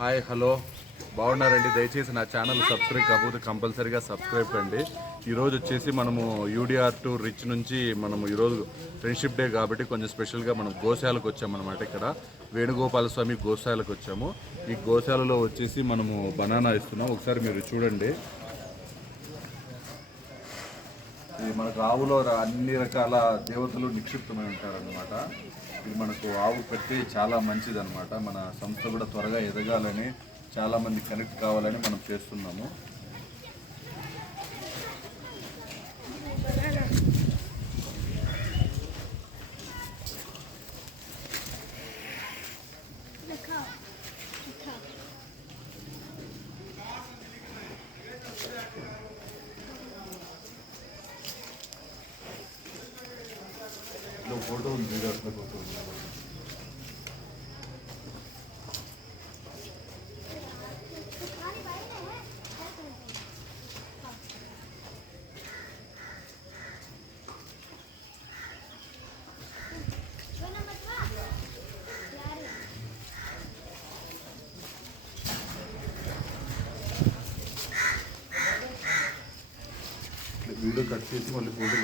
Hi hello బాగున్నారండి. దయచేసి నా ఛానల్ సబ్స్క్రైబ్ కాకపోతే కంపల్సరీగా సబ్స్క్రైబ్ కండి. ఈరోజు వచ్చేసి మనము యూడిఆర్ టు రిచ్ నుంచి మనము ఈరోజు ఫ్రెండ్షిప్ డే కాబట్టి కొంచెం స్పెషల్గా మనం గోశాలకు వచ్చామన్నమాట. ఇక్కడ వేణుగోపాల స్వామి గోశాలకు వచ్చాము. ఈ గోశాలలో వచ్చేసి మనము బనానా ఇస్తున్నాం. ఒకసారి మీరు చూడండి. ఇది మనకు ఆవులో అన్ని రకాల దేవతలు నిక్షిప్తమై ఉంటారన్నమాట. ఇది మనకు ఆవు పెట్టి చాలా మంచిది అనమాట. మన సంస్థ కూడా త్వరగా ఎదగాలని, చాలామంది కనెక్ట్ కావాలని మనం చేస్తున్నాము. ఫోటో ఉంది, అట్లా ఫోటో ఉంది. వీడియో కట్ చేసి మళ్ళీ ఫోటో